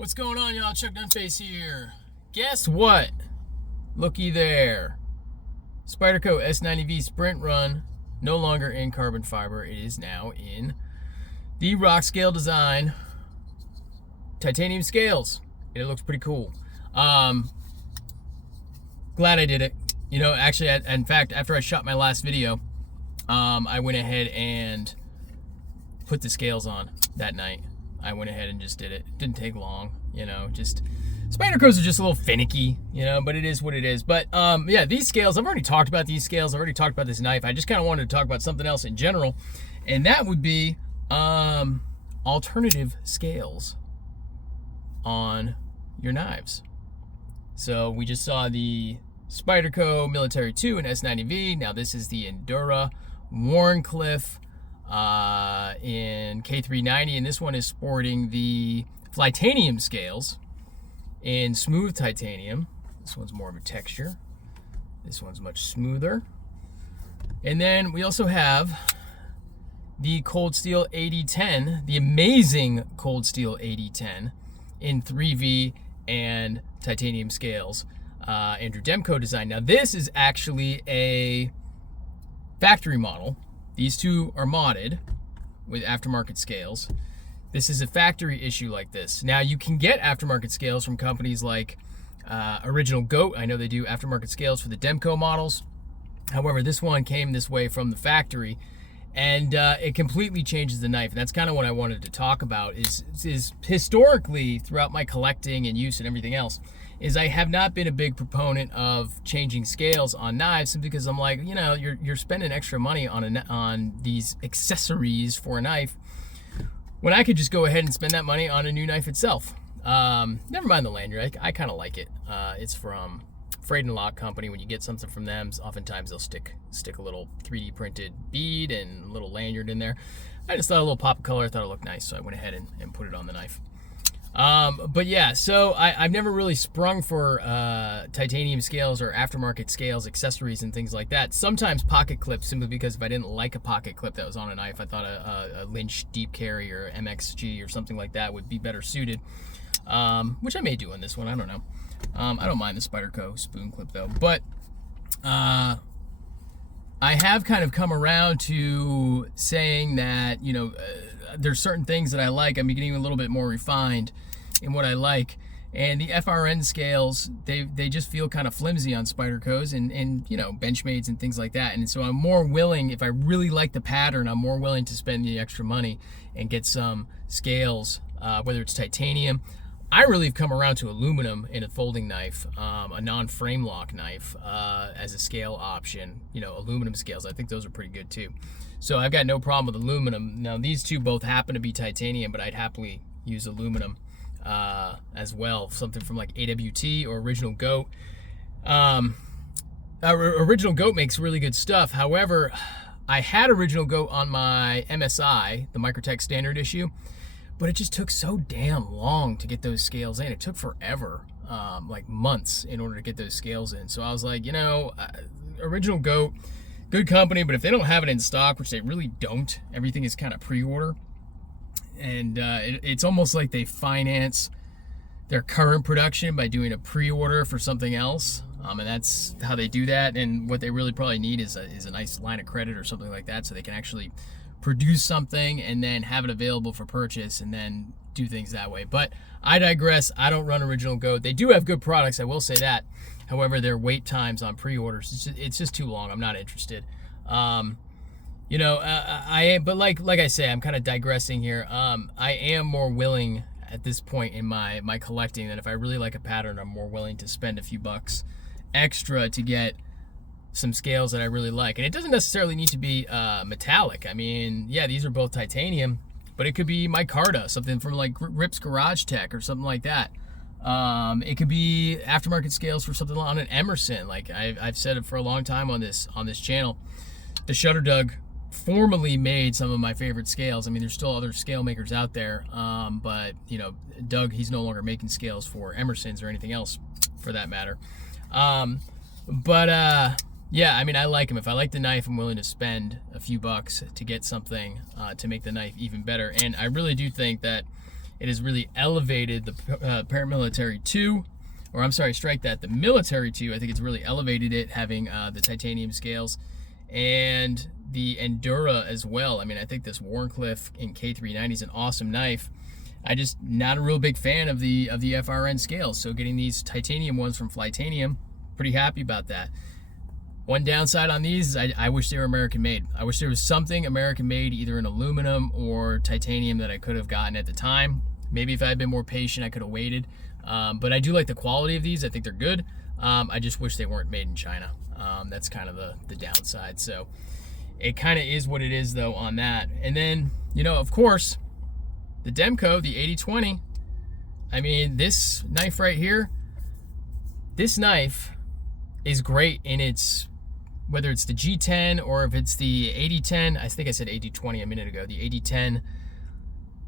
What's going on, y'all? Chuck Dunface here. Guess what? Looky there. Spyderco S90V Sprint Run, no longer in carbon fiber. It is now in the rock scale design titanium scales. It looks pretty cool. Glad I did it. You know, actually, in fact, after I shot my last video, I went ahead and put the scales on that night. I went ahead and just did it. Didn't take long, you know, just Spydercos are just a little finicky, you know, but it is what it is. But yeah, these scales, I've already talked about these scales. I've already talked about this knife. I just kind of wanted to talk about something else in general, and that would be alternative scales on your knives. So we just saw the Spyderco Military 2 and S90V. Now this is the Endura Wharncliffe in K390, and this one is sporting the Flytanium scales in smooth titanium. This one's more of a texture. This one's much smoother. And then we also have the Cold Steel 8010, the amazing Cold Steel 8010 in 3V and titanium scales. Andrew Demko design. Now this is actually a factory model. These two are modded with aftermarket scales. This is a factory issue like this. Now you can get aftermarket scales from companies like Original Goat. I know they do aftermarket scales for the Demko models. However, this one came this way from the factory, and it completely changes the knife. And that's kind of what I wanted to talk about is historically throughout my collecting and use and everything else, is I have not been a big proponent of changing scales on knives simply because I'm like, you know, you're spending extra money on these accessories for a knife when I could just go ahead and spend that money on a new knife itself. Never mind the lanyard. I kind of like it. It's from Freight and Lock Company. When you get something from them, oftentimes they'll stick a little 3D printed bead and a little lanyard in there. I just thought a little pop of color. I thought it looked nice, so I went ahead and put it on the knife. But yeah, so I've never really sprung for titanium scales or aftermarket scales, accessories, and things like that. Sometimes pocket clips, simply because if I didn't like a pocket clip that was on a knife, I thought a Lynch Deep Carry or MXG or something like that would be better suited, which I may do on this one. I don't know. I don't mind the Spyderco spoon clip though, but I have kind of come around to saying that, you know, there's certain things that I like. I'm getting a little bit more refined in what I like, and the FRN scales, they just feel kind of flimsy on Spydercos and you know, Benchmades and things like that. And so I'm more willing, if I really like the pattern, I'm more willing to spend the extra money and get some scales, whether it's titanium. I really have come around to aluminum in a folding knife, a non-frame lock knife, as a scale option. You know, aluminum scales, I think those are pretty good too. So I've got no problem with aluminum. Now these two both happen to be titanium, but I'd happily use aluminum as well. Something from like AWT or Original Goat. Original Goat makes really good stuff. However, I had Original Goat on my MSI, the Microtech Standard issue, but it just took so damn long to get those scales in. It took forever, like months, in order to get those scales in. So I was like, you know, Original Goat, good company, but if they don't have it in stock, which they really don't, everything is kind of pre-order. And it's almost like they finance their current production by doing a pre-order for something else. And that's how they do that. And what they really probably need is a nice line of credit or something like that, so they can actually produce something and then have it available for purchase and then do things that way. But I digress. I don't run Original Goat. They do have good products, I will say that. However, their wait times on pre-orders, it's just too long. I'm not interested. You know, but like I say, I'm kind of digressing here. I am more willing at this point in my collecting that if I really like a pattern, I'm more willing to spend a few bucks extra to get some scales that I really like. And it doesn't necessarily need to be metallic. I mean, yeah, these are both titanium, but it could be micarta, something from like Rip's Garage Tech or something like that. It could be aftermarket scales for something on an Emerson. Like I've said it for a long time on this channel. The Shutter Dug formerly made some of my favorite scales. I mean, there's still other scale makers out there, but you know, Doug, he's no longer making scales for Emersons or anything else for that matter. Yeah, I mean, I like them. If I like the knife, I'm willing to spend a few bucks to get something to make the knife even better. And I really do think that It has really elevated the paramilitary 2, or I'm sorry, strike that, the military 2. I think it's really elevated it, having the titanium scales, and the Endura as well. I mean, I think this Wharncliffe in K390 is an awesome knife. I just not a real big fan of the FRN scales, so getting these titanium ones from Flytanium, pretty happy about that. One downside on these is I wish they were American made. I wish there was something American made, either in aluminum or titanium, that I could have gotten at the time. Maybe if I had been more patient, I could have waited. But I do like the quality of these. I think they're good. I just wish they weren't made in China. That's kind of the downside. So it kind of is what it is, though, on that. And then, you know, of course, the Demco, the 8020. I mean, this knife right here, this knife is great in its, whether it's the G10 or if it's the 8010. I think I said 8020 a minute ago. The 8010,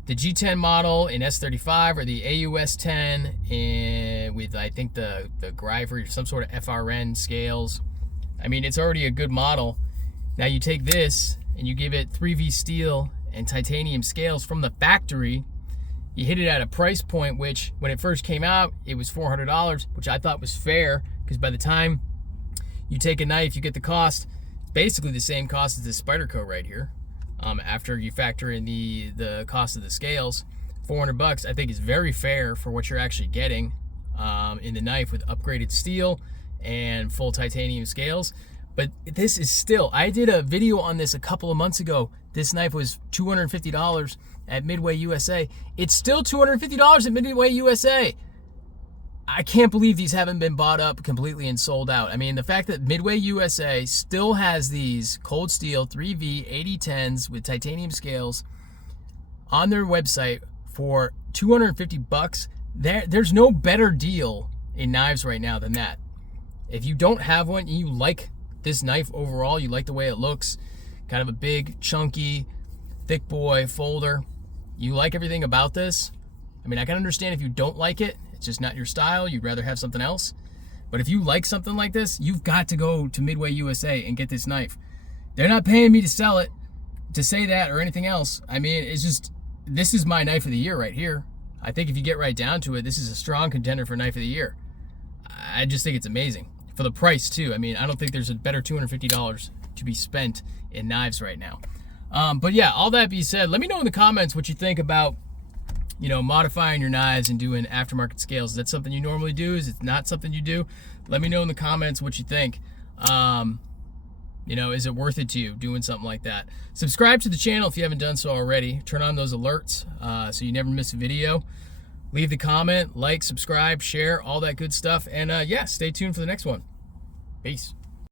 the G10 model in S35, or the AUS10 with, I think, the Greifer, some sort of FRN scales. I mean, it's already a good model. Now you take this and you give it 3V steel and titanium scales from the factory. You hit it at a price point which, when it first came out, it was $400, which I thought was fair, because by the time you take a knife, you get the cost, basically the same cost as this Spyderco right here. After you factor in the cost of the scales, $400 I think is very fair for what you're actually getting in the knife, with upgraded steel and full titanium scales. But this is still, I did a video on this a couple of months ago. This knife was $250 at Midway USA. It's still $250 at Midway USA. I can't believe these haven't been bought up completely and sold out. I mean, the fact that Midway USA still has these cold steel 3V 8010s with titanium scales on their website for $250, there's no better deal in knives right now than that. If you don't have one and you like this knife overall, you like the way it looks, kind of a big, chunky, thick boy folder, you like everything about this, I mean, I can understand if you don't like it, it's just not your style, you'd rather have something else. But if you like something like this, you've got to go to Midway USA and get this knife. They're not paying me to sell it, to say that, or anything else. I mean, it's just, this is my knife of the year right here. I think if you get right down to it, this is a strong contender for knife of the year. I just think it's amazing. For the price, too. I mean, I don't think there's a better $250 to be spent in knives right now. But yeah, all that being said, let me know in the comments what you think about, you know, modifying your knives and doing aftermarket scales. Is that something you normally do? Is it not something you do? Let me know in the comments what you think. You know, is it worth it to you doing something like that? Subscribe to the channel if you haven't done so already. Turn on those alerts so you never miss a video. Leave the comment, like, subscribe, share, all that good stuff. And yeah, stay tuned for the next one. Peace.